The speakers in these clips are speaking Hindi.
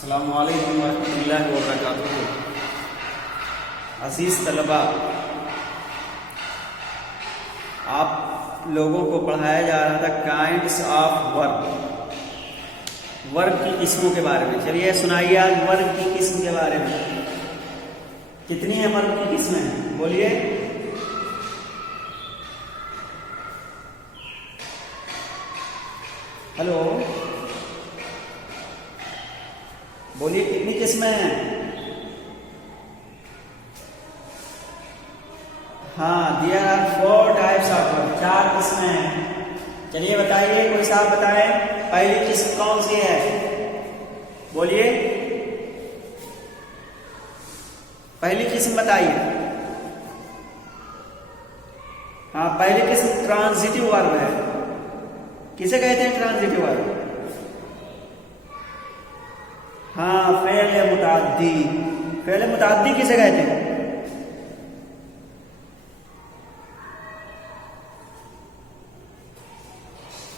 अस्सलामु अलैकुम वरहमतुल्लाहि वबरकातुहू। अज़ीज़ तलबा, आप लोगों को पढ़ाया जा रहा था काइंड्स ऑफ वर्ब, वर्ब की किस्मों के बारे में। चलिए सुनाइए आज वर्ब की किस्म के बारे में। कितनी है वर्ब की किस्में, बोलिए। हेलो, बोलिए कितनी किस्में हैं? हाँ, there are 4 types of verb, 4 किस्में हैं। चलिए बताइए, कोई साहब बताएं पहली किस्म कौन सी है, बोलिए। पहली किस्म बताइए। हाँ, पहली किस्म ट्रांजिटिव वर्ब है। किसे कहते हैं ट्रांजिटिव वर्ब? हाँ, फ़ेल मुताद्दी। फ़ेल मुताद्दी किसे कहते हैं?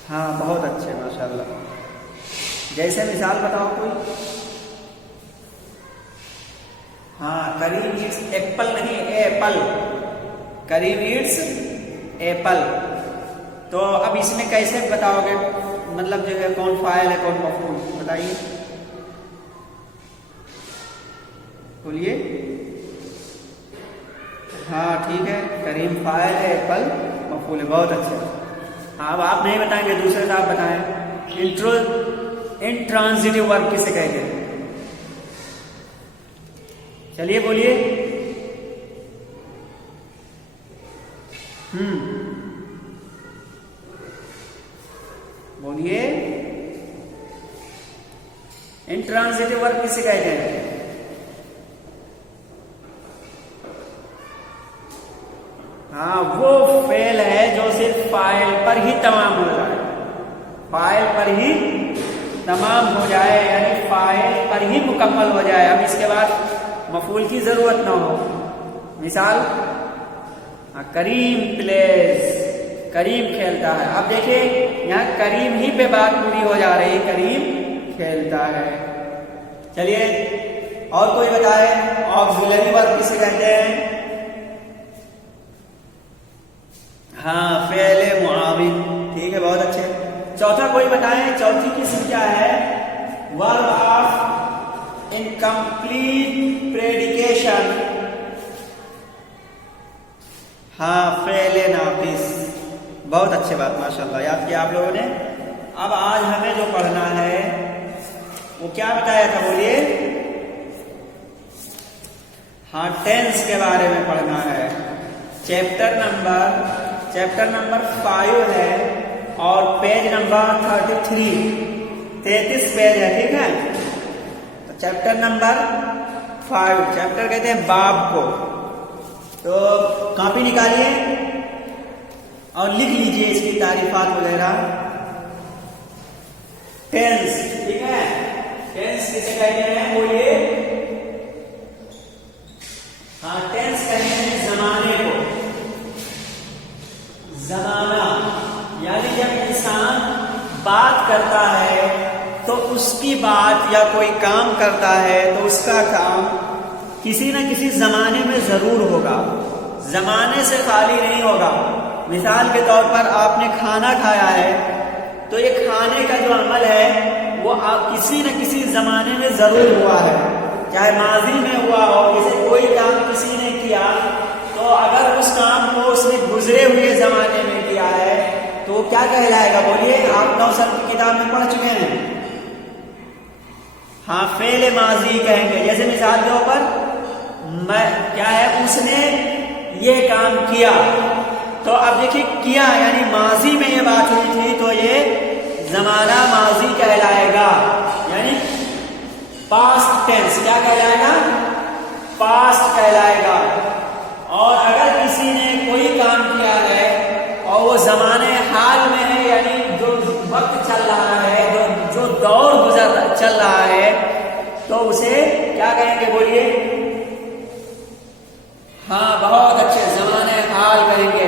हाँ, बहुत अच्छे, माशाल्लाह। जैसे मिसाल बताओ कोई। हाँ, करीम इट्स एप्पल नहीं, एप्पल। Karim it's apple. तो अब इसमें कैसे बताओगे, मतलब जो है कौन फाइल है कौन मफूल, बताइए, बोलिए। हाँ ठीक है, करीम फाइल है, एप्पल मफूल है, बहुत अच्छे। हाँ, अब आप नहीं बताएंगे, दूसरे से आप बताएं। इंट्रांजिटिव वर्ब किसे कहते हैं? चलिए बोलिए। बोलिए, इंट्रांजिटिव वर्ब किसे कहते हैं? हाँ, वो फेल है जो सिर्फ फाइल पर ही तमाम हो जाए, फाइल पर ही तमाम हो जाए, यानी फाइल पर ही मुकम्मल हो जाए। अब इसके बाद मफूल की जरूरत ना हो। मिसाल, करीम प्लेस, करीम खेलता है। अब देखिए यहाँ करीम ही पे बात पूरी हो जा रही, करीम खेलता है। चलिए और कोई बताए ऑक्सिलरी वर्ब किसे कहते हैं? हाँ, फेले मुआविन, ठीक है, बहुत अच्छे। चौथा कोई बताएं, चौथी किस्म क्या है? Verb of incomplete predication. हाँ, फेले नाफिस, बहुत अच्छी बात, माशाल्लाह, याद किया आप लोगों ने। अब आज हमें जो पढ़ना है वो क्या बताया था, बोलिए। हाँ, टेंस के बारे में पढ़ना है। चैप्टर नंबर 5 है और पेज नंबर 33 पेज है, ठीक है। तो चैप्टर नंबर 5, चैप्टर कहते हैं बाब को। तो कॉपी निकालिए और लिख लीजिए इसकी तारीफात वगैरह। टेंस, ठीक है, टेंस किसे कहते हैं, बोलिए। हाँ, टेंस कहते हैं जमाने को। जमाना यानी जब इंसान बात करता है तो उसकी बात, या कोई काम करता है तो उसका काम किसी न किसी जमाने में जरूर होगा, जमाने से खाली नहीं होगा। मिसाल के तौर पर आपने खाना खाया है तो ये खाने का जो अमल है वो आप किसी न किसी जमाने में जरूर हुआ है, चाहे माजी में हुआ हो। जैसे कोई काम किसी ने किया तो अगर उस काम को उसने गुजरे हुए जमाने में किया है तो क्या कहलाएगा, बोलिए। आप 9 साल की किताब में पढ़ चुके हैं। हाँ, फेले माजी कहेंगे। जैसे मिसाल के ऊपर क्या है, उसने ये काम किया, तो अब देखिए किया यानी माजी में ये बात हुई थी, तो ये जमाना माजी कहलाएगा, यानी पास्ट टेंस। क्या कहलाएगा? पास्ट कहलाएगा। और अगर किसी ने कोई काम किया है और वो जमाने हाल में है, यानी जो वक्त चल रहा है, जो दौर चल रहा है, तो उसे क्या कहेंगे, बोलिए। हाँ, बहुत अच्छे, जमाने हाल कहेंगे।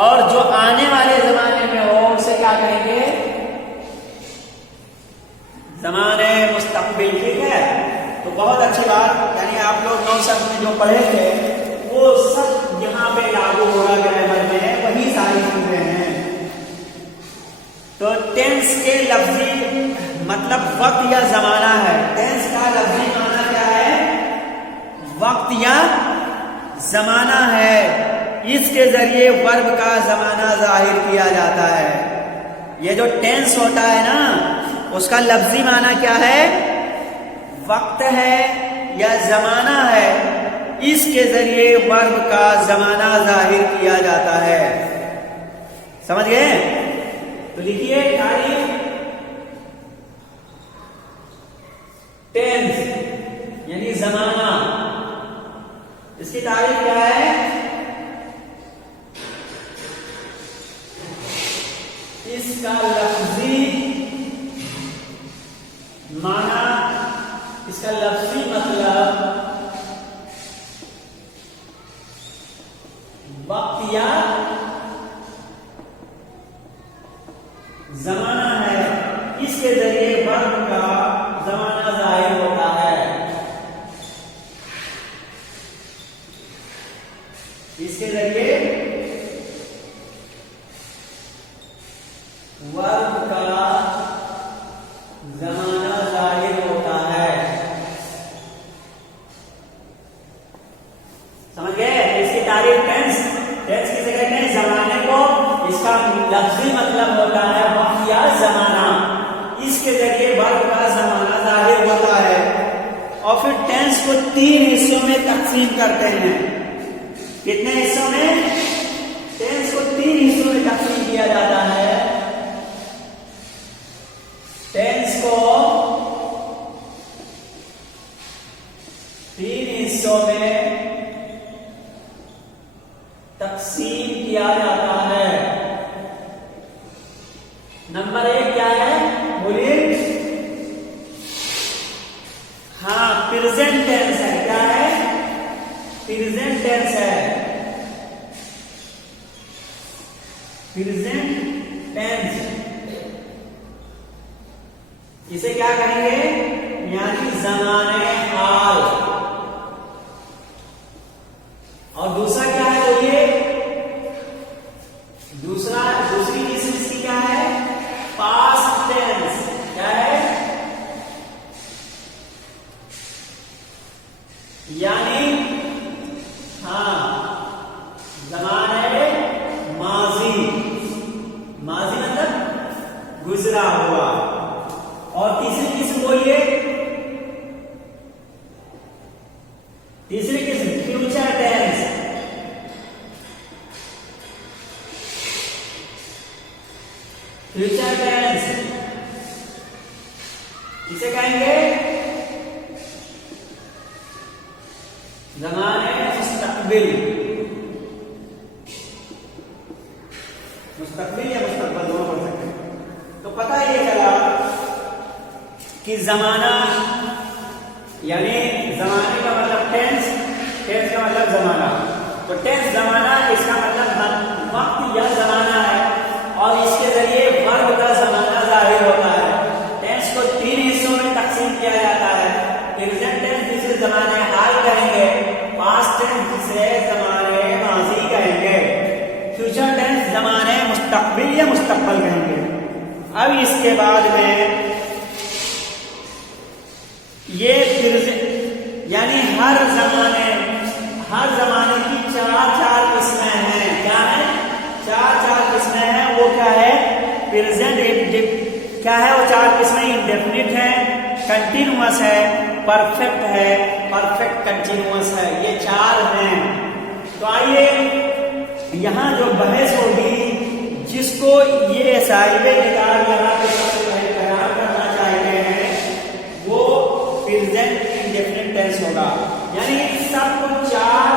और जो आने वाले जमाने में हो उसे क्या कहेंगे? ज़माने मुस्तक़बिल मुस्तकबिल, ठीक है। तो बहुत अच्छी बात, यानी आप लोग 9 शब्द में जो पढ़े थे वो सब यहाँ पे लागू हो रहा ग्रामर में, वही सारी चीजें हैं। तो टेंस के लफ्जी मतलब वक्त या जमाना है। टेंस का लफ्जी माना क्या है? वक्त या जमाना है। इसके जरिए वर्ब का जमाना जाहिर किया जाता है। ये जो टेंस होता है ना, उसका लफ्जी माना क्या है? वक्त है या जमाना है। इसके जरिए वर्ब का जमाना जाहिर किया जाता है। समझ गए? तो लिखिए तारीफ टेंस यानी जमाना, इसकी तारीफ क्या है? इसका लफ्जी माना, इसका लफ्जी मतलब वक्त या जमाना है। इसके जरिए वर्ब का जमाना जाहिर होता है। इसके जरिए वर्ब का जमाना जाहिर होता है। समझ गए? इसकी तारीफ टेंस, टेंस किसे कहते हैं? जमाने को। इसका लफ्जी मतलब होता है वक्त या जमाना। इसके जरिए वर्ब का जमाना जाहिर होता है। और फिर टेंस को 3 हिस्सों में तकसीम करते हैं। कितने हिस्सों में? टेंस को 3 हिस्सों में तकसीम किया जाता है। टेंस को 3 हिस्सों में तकसीम किया जाता है। नंबर 1 क्या है? बोलिए। हाँ, प्रेजेंट टेंस है। क्या है? प्रेजेंट टेंस है। प्रेजेंट टेंस, इसे क्या कहेंगे? यानी ज़माने हाल। और दूसरा क्या है? बोलिए। दूसरी किस्म इसकी क्या है? Past tense. क्या है? यानी हाँ, ज़माने माजी। माजी मतलब गुजरा हुआ। और तीसरी किस्म बोलिए। तीसरी किस्म फ्यूचर टेंस। फ्यूचर टेंस इसे कहेंगे ज़माने मुस्तकबिल। मुस्तकबिल या मुस्तकबल दोनों बोल सकते हैं। तो पता ये चला कि जमाना यानी जमाने का मतलब टेंस, टेंस का मतलब जमाना। तो टेंस जमाना, इसका मतलब वक्त या जमाना है। और इसके जरिए वर्ब का जमाना जाहिर होता है। टेंस को 3 हिस्सों में तकसीम किया जाता है। प्रेजेंट टेंस जिसे जमाने हाल कहेंगे, पास्ट टेंस जिसे जमाने माजी कहेंगे, फ्यूचर टेंस जमाने मुस्तकबिल या मुस्तकबल कहेंगे। अब इसके बाद में ये यानी हर जमाने की 4 किस्में हैं। क्या है? 4 किस्में हैं। वो क्या है? प्रेजेंट क्या है? वो 4 किस्में इंडेफिनिट है, कंटिन्यूअस है, परफेक्ट है, परफेक्ट कंटिन्यूअस है। ये 4 हैं। तो आइए यहां जो बहस होगी, जिसको ये साहिबे किताब यहाँ पे सबसे पहले तैयार करना चाहते हैं, वो प्रेजेंट इंडेफिनिट टेंस होगा। यानी सबको 4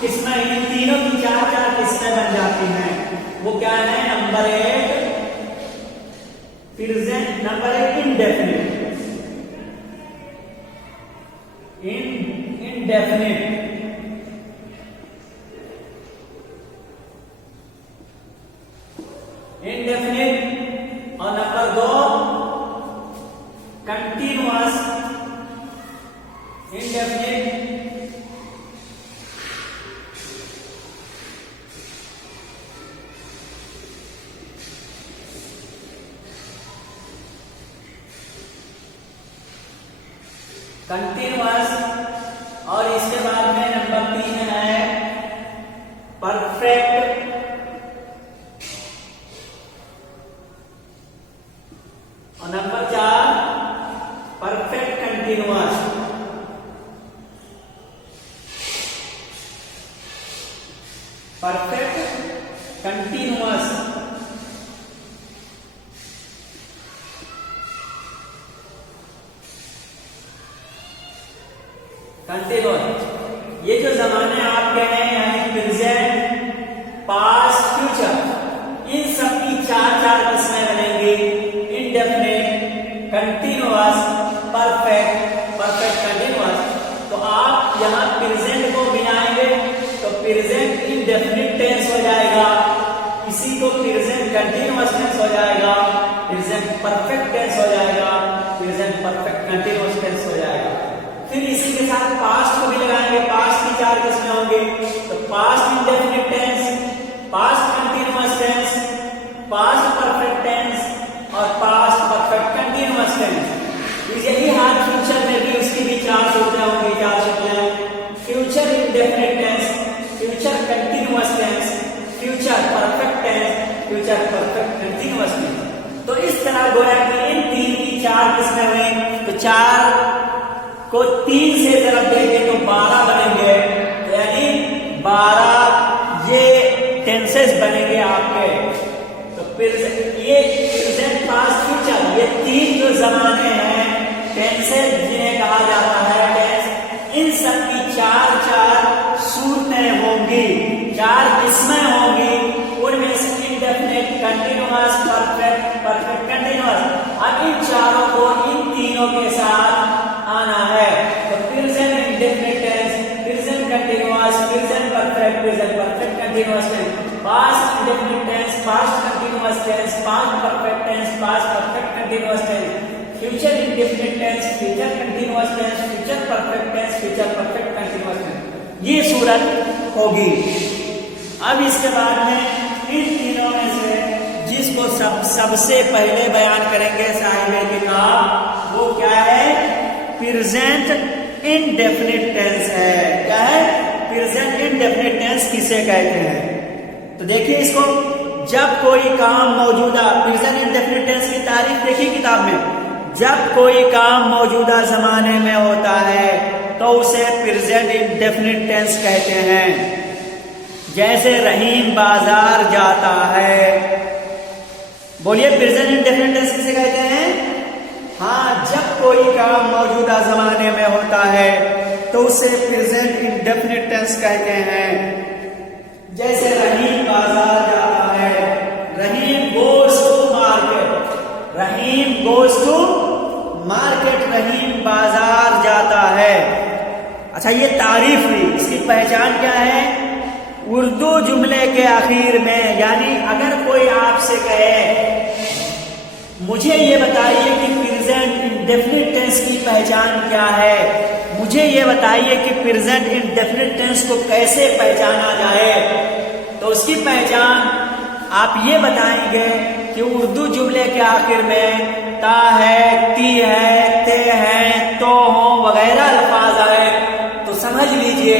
किस्में, इन तीनों की 4 किस्में बन जाती हैं। वो क्या है? Number 1 present, number 1 indefinite. Indefinite indefinite. और नंबर 2 कंटिन्यूअस इंडेफिनिट कंटिन्यूअस, और इसके बाद में नंबर 3 है परफेक्ट और number 4 perfect continuous. Perfect continuous continuous, ये जो जमाने आपके हैं यानी प्रेजेंट, पास्ट, फ्यूचर, इन सब की चार किस्में बनेंगी। Indefinite, continuous, perfect, perfect continuous. तो आप यहाँ प्रेजेंट को मिलाएंगे तो प्रेजेंट इंडेफिनिट टेंस हो जाएगा, इसी को प्रेजेंट कंटिन्यूअस टेंस हो जाएगा, प्रेजेंट परफेक्ट टेंस हो जाएगा, प्रेजेंट परफेक्ट कंटिन्यूअस टेंस हो जाएगा। फिर इसी के साथ पास्ट को भी लगाएंगे, पास्ट की 4 किस्में होंगी। तो past indefinite tense, past continuous tense, past perfect tense और पास्ट परफेक्ट कंटिन्यूअस टेंस। यही हाल फ्यूचर में भी उसकी भी 4 सूत्रें होंगी, 4 शक्लें। Future indefinite tense, future continuous tense, future perfect tense, future perfect continuous tense. तो इस तरह गोया कि इन 3 की 4 किस्में हुई। तो 4 को 3 से जब देंगे तो 12 बनेंगे, तो यानी 12 ये टेंसेस बनेंगे आपके। तो ये प्रेजेंट, पास्ट, फ्यूचर, ये 3 जो जमाने हैं टेंसेस जिन्हें कहा जाता है टेंस, इन सब की 4 सूरतें होंगी, 4 किस्में होंगी। उनमें से indefinite, continuous, perfect, perfect continuous. अब इन चारों को इन तीनों के साथ आना है। तो present indefinite tense, present continuous, present perfect, present perfect continuous tense, past indefinite tense, past continuous tense, past perfect tense, past perfect continuous tense, future indefinite tense, future continuous tense, future perfect tense, future perfect continuous tense. ये सूरत होगी। अब इसके बाद में इन तीनों में से जिसको सबसे पहले बयान करेंगे साहिब किताब, वो क्या है? प्रेजेंट इंडेफिनिट टेंस है। क्या है? प्रेजेंट इंडेफिनिट टेंस किसे कहते हैं? तो देखिए इसको, जब कोई काम मौजूदा, प्रेजेंट इंडेफिनिट टेंस की तारीफ देखिए किताब में, जब कोई काम मौजूदा जमाने में होता है तो उसे प्रेजेंट इंडेफिनिट टेंस कहते हैं। जैसे रहीम बाजार जाता है, बोलिए प्रेजेंट इंडेफिनिट टेंस किसे कहते हैं? हाँ, जब कोई काम मौजूदा जमाने में होता है तो उसे प्रेजेंट इंडेफिनिट टेंस कहते हैं। जैसे रहीम बाजार जाता है, Rahim goes to market, Rahim goes to market, Rahim बाजार जाता है। अच्छा, ये तारीफ हुई, इसकी पहचान क्या है? उर्दू जुमले के आखिर में, यानी अगर कोई आपसे कहे मुझे ये बताइए कि प्रेजेंट इंडेफिनिट टेंस की पहचान क्या है, मुझे ये बताइए कि प्रेजेंट इंडेफिनिट टेंस को कैसे पहचाना जाए, तो उसकी पहचान आप ये बताएंगे कि उर्दू जुमले के आखिर में ता है, ती है, ते है, तो हो वगैरह अल्फाज आए तो समझ लीजिए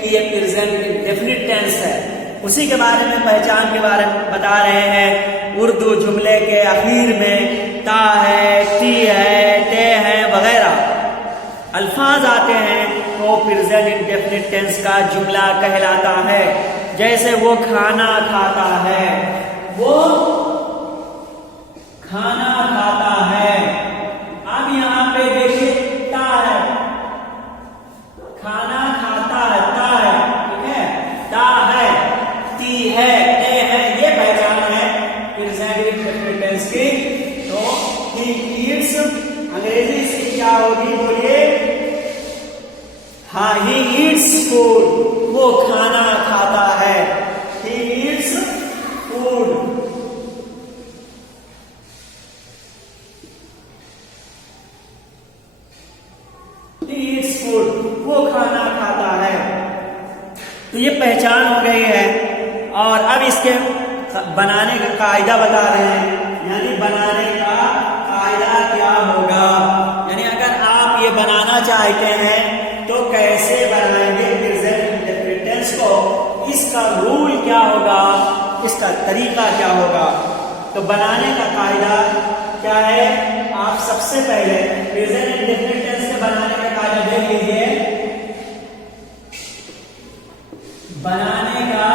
कि ये प्रेजेंट इंडेफिनिट टेंस है। उसी के बारे में, पहचान के बारे में बता रहे हैं। उर्दू जुमले के आखिर में ता है, ती है, ते है वगैरह अल्फाज आते हैं तो प्रेजेंट इंडेफिनिट टेंस का जुमला कहलाता है। जैसे वो खाना खाता है, वो खाना खाता है। अब यहां पे देखिए ता है, खाना खाता है, ता है, ठीक है, ता है, ती है, ते है, ये पहचान है प्रेजेंट इंडेफिनिट टेंस की। तो ही ईट्स, अंग्रेजी इसकी क्या होगी बोलिए? हाँ, ही ईट्स फूड, वो खाना खाता है, he eats food. He eats food, वो खाना खाता है। तो ये पहचान हो गई है। और अब इसके बनाने का कायदा बता रहे हैं, यानी बनाने का कायदा क्या होगा, यानी अगर आप ये बनाना चाहते हैं तो कैसे बनाएंगे प्रेजेंट इंडेफिनिट टेंस को, इसका रूल क्या होगा, इसका तरीका क्या होगा। तो बनाने का कायदा क्या है, आप सबसे पहले प्रेजेंट इंडेफिनिट टेंस के बनाने का कायदा देख लीजिए। बनाने का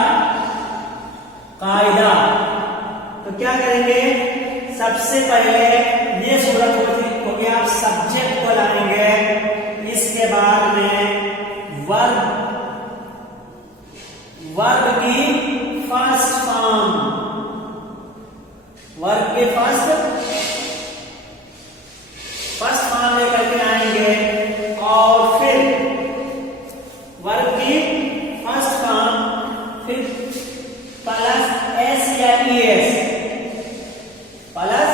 कायदा तो क्या करेंगे, सबसे पहले ये सूरत होगी, आप सब्जेक्ट को लाएंगे, इसके बाद में वर्ब की फर्स्ट फॉर्म, वर्ब के फर्स्ट फॉर्म लेकर के आएंगे, और फिर वर्ब की फर्स्ट फॉर्म, फिर प्लस एस या ईएस, प्लस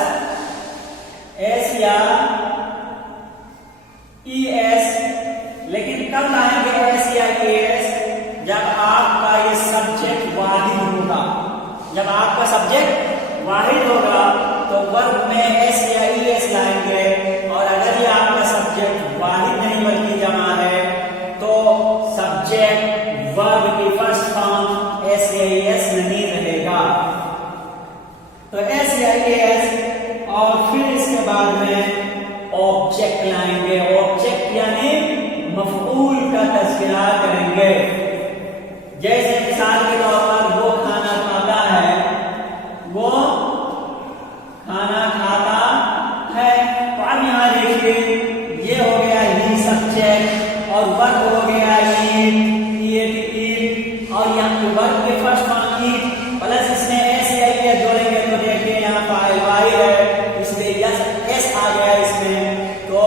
एस या ईएस। लेकिन कब लाएंगे एस या ईएस, जब आपका ये सब्जेक्ट वाहिद होगा। जब आपका सब्जेक्ट वाहिद होगा तो वर्ब में एस या ईएस लाएंगे, और अगर ये आपका सब्जेक्ट वाहिद नहीं बल्कि जमा है तो सब्जेक्ट वर्ब की फर्स्ट फॉर्म एस या ईएस नहीं रहेगा। तो एस या ईएस, और फिर इसके बाद में ऑब्जेक्ट लाएंगे, ऑब्जेक्ट यानी मफऊल का तज़किरा करेंगे। जैसे मिसाल के तौर पर वो खाना खाता है, वो खाना खाता है, तो अब यहां देखिए ये हो गया ही सब्जेक्ट, और वर्ब हो गया ईट, और यहाँ वर्ब के फर्स्ट फॉर्म ईट, प्लस इसमें एस या ईएस जोड़ेंगे तो देखिए यहाँ फाइल वाई है, इसलिए एस आ गया इसमें, तो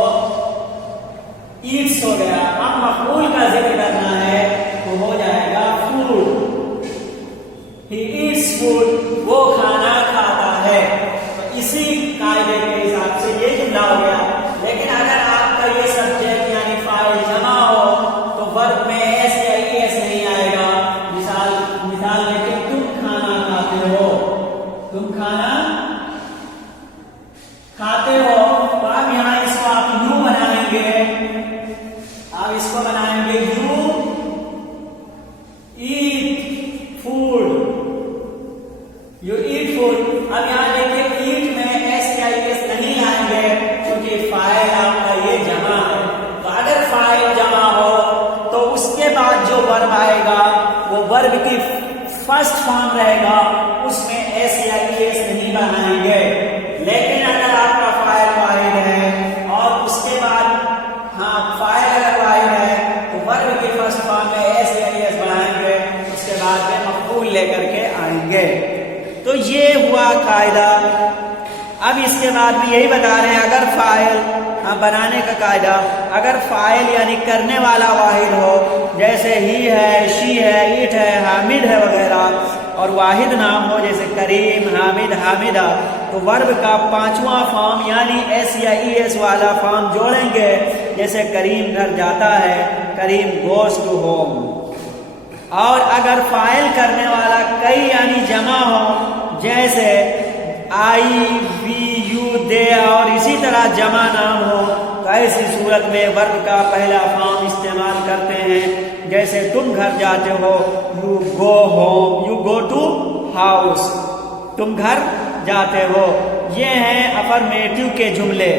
ईट्स हो गया। अब मफऊल का जिक्र करना है तो हो जाएगा फूड, ही ईट्स फूड, वो खाना खाता है। तो इसी कायदे के हिसाब से ये जुमला हो गया। लेकिन अगर आपका ये सब्जेक्ट यानी फाइल जमा हो तो वर्ब में एस या ईएस नहीं आएगा। मिसाल लेके तुम खाना खाते हो, तुम खाना खाते हो, तो अब यहां इसको आप यू बनाएंगे, आप इसको बनाएंगे you eat food, you eat food. अब यहां देखिए ईट में एस या ईएस नहीं आएंगे क्योंकि फाइल आपका ये जमा है। तो अगर फाइल जमा हो तो उसके बाद जो वर्ब आएगा वो वर्ब की फर्स्ट फॉर्म रहेगा, उसमें एस या ईएस नहीं बनाएंगे। लेकिन अगर आपका फाइल वाहिद है और उसके बाद फाइल अगर वाहिद है तो वर्ब की फर्स्ट फॉर्म में एस या ईएस बनाएंगे, उसके बाद में मफऊल लेकर के आएंगे। तो ये हुआ कायदा। अब इसके बाद भी यही बता रहे हैं, अगर फाइल बनाने का कायदा, अगर फाइल यानी करने वाला वाहिद हो, जैसे ही है, शी है, इट है, हामिद है वगैरह, और वाहिद नाम हो जैसे करीम, हामिद, हामिदा, तो वर्ब का पांचवा फॉर्म यानी एस या ईएस वाला फॉर्म जोड़ेंगे। जैसे करीम घर जाता है, करीम गोस टू होम। और अगर फाइल करने वाला कई यानी जमा हो, जैसे आई, वी, यू, दे, और इसी तरह जमा नाम हो, तो ऐसी सूरत में वर्ब का पहला फॉर्म इस्तेमाल करते हैं। जैसे तुम घर जाते हो, you go home, you go to house, तुम घर जाते हो। ये हैं अफर्मेटिव के जुमले।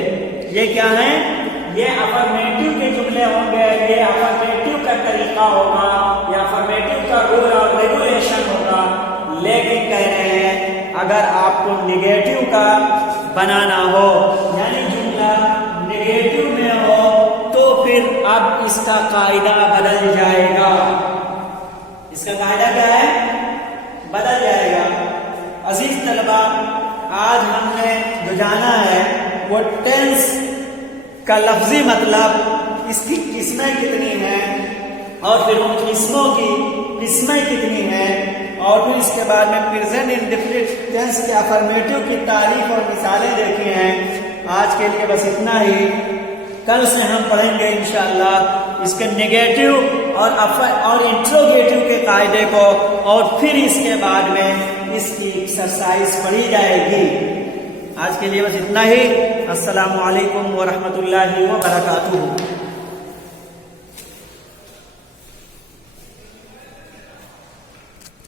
ये क्या हैं? ये अफर्मेटिव के जुमले होंगे, ये अफर्मेटिव का तरीका होगा, ये अफर्मेटिव का रूल और रेगुलेशन होगा। लेकिन कह रहे हैं अगर आपको निगेटिव का बनाना हो, यानी जुमला निगेटिव में हो, तो फिर अब इसका कायदा बदल जाएगा। इसका कायदा क्या है? बदल जाएगा। अजीज तलबा, आज हमने जो जाना है वो टेंस का लफ्जी मतलब, इसकी किस्में कितनी हैं, और फिर उन किस्मों की किस्में कितनी हैं, और फिर इसके बाद में प्रेजेंट इंडेफिनिट टेंस के अफर्मेटिव की तारीफ और मिसालें देखी हैं। आज के लिए बस इतना ही। कल से हम पढ़ेंगे इंशाअल्लाह इसके नेगेटिव और इंट्रोगेटिव के कायदे को, और फिर इसके बाद में इसकी एक्सरसाइज पढ़ी जाएगी। आज के लिए बस इतना ही। अस्सलामु अलैकुम व रहमतुल्लाहि व बरकातुहू।